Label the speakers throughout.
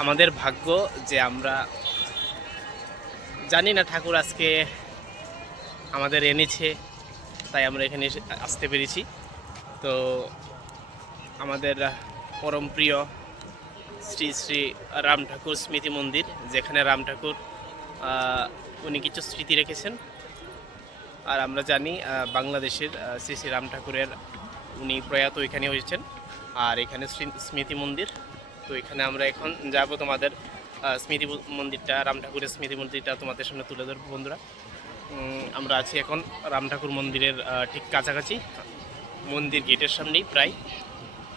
Speaker 1: আমাদের ভাগ্য যে আমরা জানি না ঠাকুর আজকে আমাদের এনেছে, তাই আমরা এখানে আসতে পেরেছি। তো আমাদের পরম প্রিয় শ্রী শ্রী রাম ঠাকুর স্মৃতি মন্দির, যেখানে রাম ঠাকুর উনি কিছু স্মৃতি রেখেছেন। আর আমরা জানি বাংলাদেশের শ্রী শ্রী রাম ঠাকুরের উনি প্রয়াত এখানে হয়েছেন। আর এখানে স্মৃ- স্মৃতি মন্দির তো এখানে আমরা এখন যাব তোমাদের স্মৃতি মন্দিরটা রাম ঠাকুরের স্মৃতি মন্দিরটা তোমাদের সামনে তুলে ধরবো বন্ধুরা। আমরা আছি এখন রাম ঠাকুর মন্দিরের ঠিক কাছাকাছি মন্দির গেটের সামনেই প্রায়।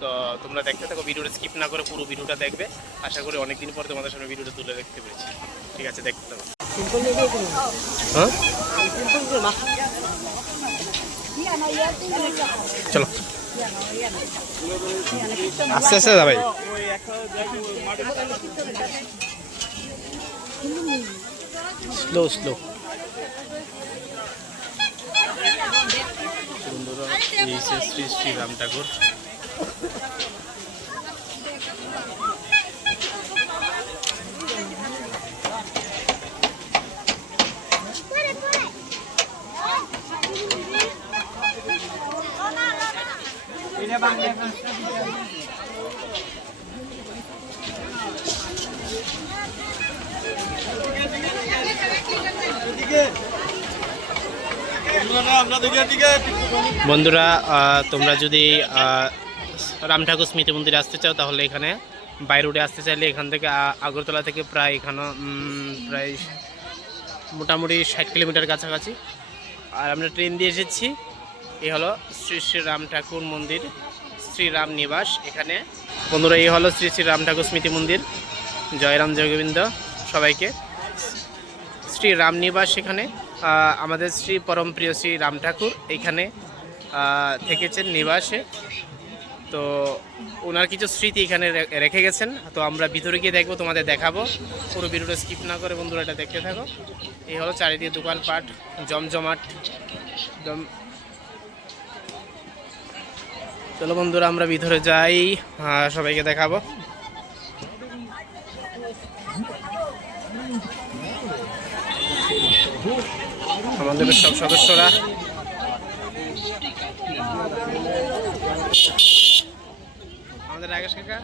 Speaker 1: তো তোমরা দেখতে থাকো ভিডিওটা স্কিপ না করে পুরো ভিডিওটা দেখবে। আশা করি অনেকদিন পর তোমাদের সামনে ভিডিওটা তুলে দেখতে পেরেছি। ঠিক আছে দেখতে থাকো। হ্যাঁ? চলো। আস্তে আস্তে যা ভাই স্লো স্লো বন্ধুরা শ্রী শ্রী রাম ঠাকুর বন্ধুরা তোমরা যদি রাম ঠাকুর স্মৃতি মন্দিরে আসতে চাও, তাহলে এখানে বাই রোডে আসতে চাইলে এখান থেকে আগরতলা থেকে প্রায় এখানে প্রায় মোটামুটি ষাট কিলোমিটার কাছাকাছি। আর আমরা ট্রেন দিয়ে এসেছি। এই হলো শ্রী শ্রী রাম ঠাকুর মন্দির শ্রীরাম নিবাস। এখানে বন্ধুরা এই হলো শ্রী শ্রী রাম ঠাকুর স্মৃতি মন্দির। জয়রাম জয়গোবিন্দ সবাইকে। শ্রী রাম নিবাস এখানে। আমাদের শ্রী পরম প্রিয় শ্রী রাম ঠাকুর এখানে থেকেছেন নিবাসে। তো ওনার কিছু স্মৃতি এখানে রেখে গেছেন। তো আমরা ভিতরে গিয়ে দেখব, তোমাদের দেখাবো। পুরো ভিডিওটা স্কিপ না করে বন্ধুরা এটা দেখতে থাকো। এই হলো চারিদিকে দোকানপাট জমজমাট, জম চলো বন্ধুরা, আমরা ভিতরে যাই। সবাইকে দেখাবো। আমাদের সব সদস্যরা। আমাদের রাকেশ কাকা।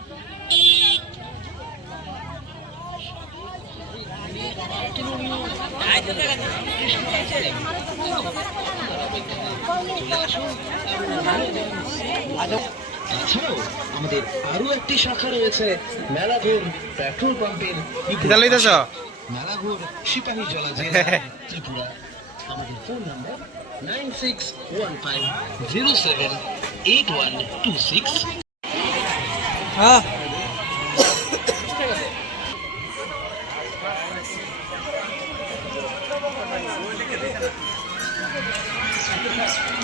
Speaker 2: এছাড়াও আমাদের আরও একটি শাখা রয়েছে মেলাঘোর পেট্রোল পাম্পের মেলাঘোর সিপাহী জলা জেলা ত্রিপুরা। আমাদের phone number nine six one five zero seven eight one two six.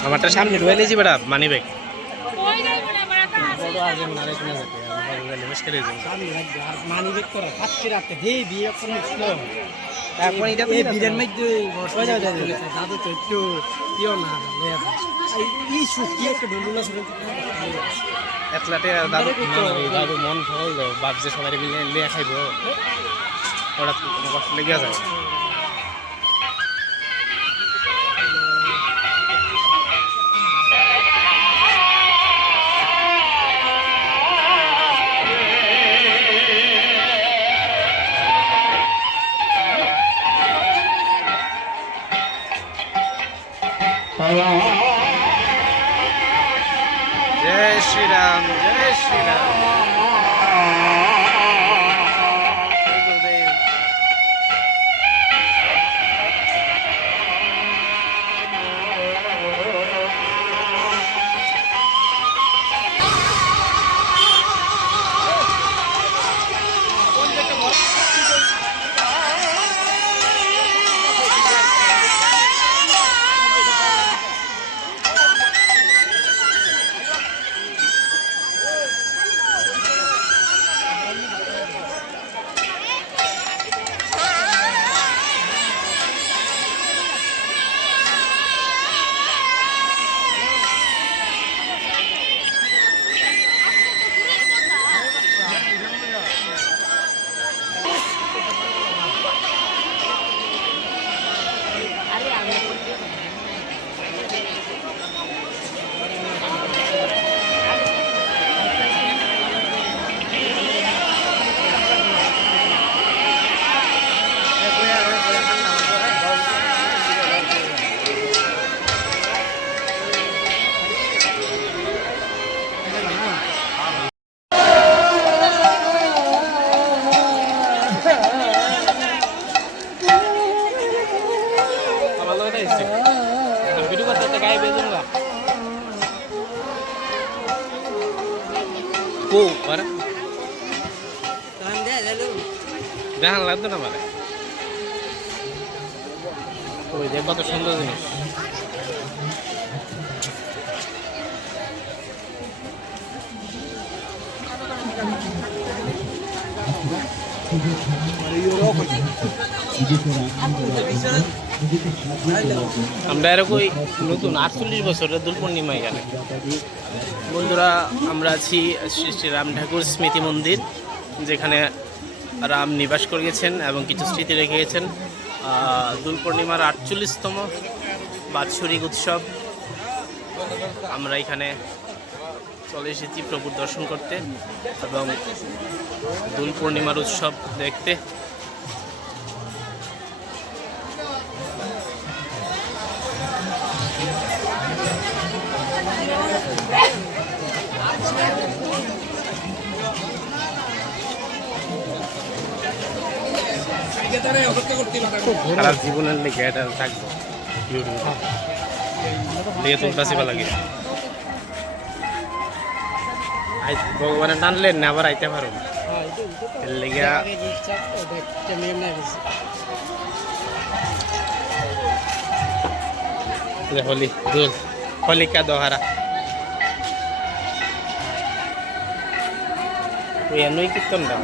Speaker 1: আমারটা সামনে ঢুয়ে নিয়েছি বেটা মানি ব্যাগ
Speaker 3: মানি বেক করা হাতকে রাখতে হে বিয়ে করে ছিল এখন এটা এই বিয়ের মধ্যে সোজা যায় দাদু তো একটু ইও না এই শুকিয়ে একটু ডুলুলা ছিল
Speaker 1: এতলাতে দাদু দাদু মন ভালো বাপ যে সবাই মিলে লিয়ে খাইব। কষ্ট লেগে যায় দেখান লাগতো না মানে ওই যে কত সুন্দর জিনিস। আমরা এরকম নতুন আটচল্লিশ বছরের দোল পূর্ণিমা এখানে। বন্ধুরা, আমরা আছি শ্রী শ্রী রাম ঠাকুর স্মৃতি মন্দির, যেখানে রাম নিবাস করিয়েছেন এবং কিছু স্মৃতি রেখে গেছেন। দুল পূর্ণিমার আটচল্লিশতম বাৎসরিক উৎসব। আমরা এখানে চলে এসেছি প্রভুর দর্শন করতে এবং দুল পূর্ণিমার উৎসব দেখতে। সারা জীবনের লেগে এটা থাকবো ইউটিউবে দিয়ে তুলতাছি বা লাগে আই- ভগবানের টানলেন না আবার আইতে পারো এর লেগে যে হোলি দোল হোলিকা দোহারা তুই এনই কীর্তন দাও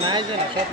Speaker 1: না এই যে না সব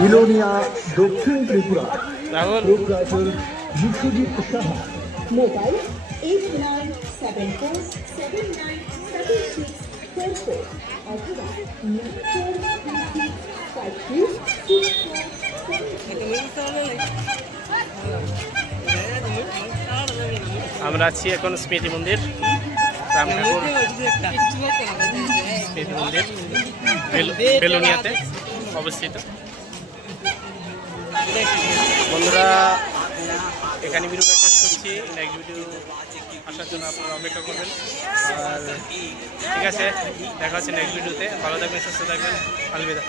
Speaker 4: বিলোনিয়া দক্ষিণ Tripura Biswajit Saha
Speaker 5: mobile eight nine seven four seven nine seven six four four অথবা nine four five two six four.
Speaker 1: আমরা আছি এখন স্মৃতি মন্দির রাম ঠাকুর। স্মৃতি মন্দির বেলু- বেলুনিয়াতে অবস্থিত। বন্ধুরা, এখানে ভিডিওটা শেষ করছি। নেক্সট ভিডিও আসার জন্য আপনারা অপেক্ষা করবেন। আর ঠিক আছে, দেখা হচ্ছে নেক্সট ভিডিওতে ভালো থাকবেন, সুস্থ থাকবেন। আলবিদা।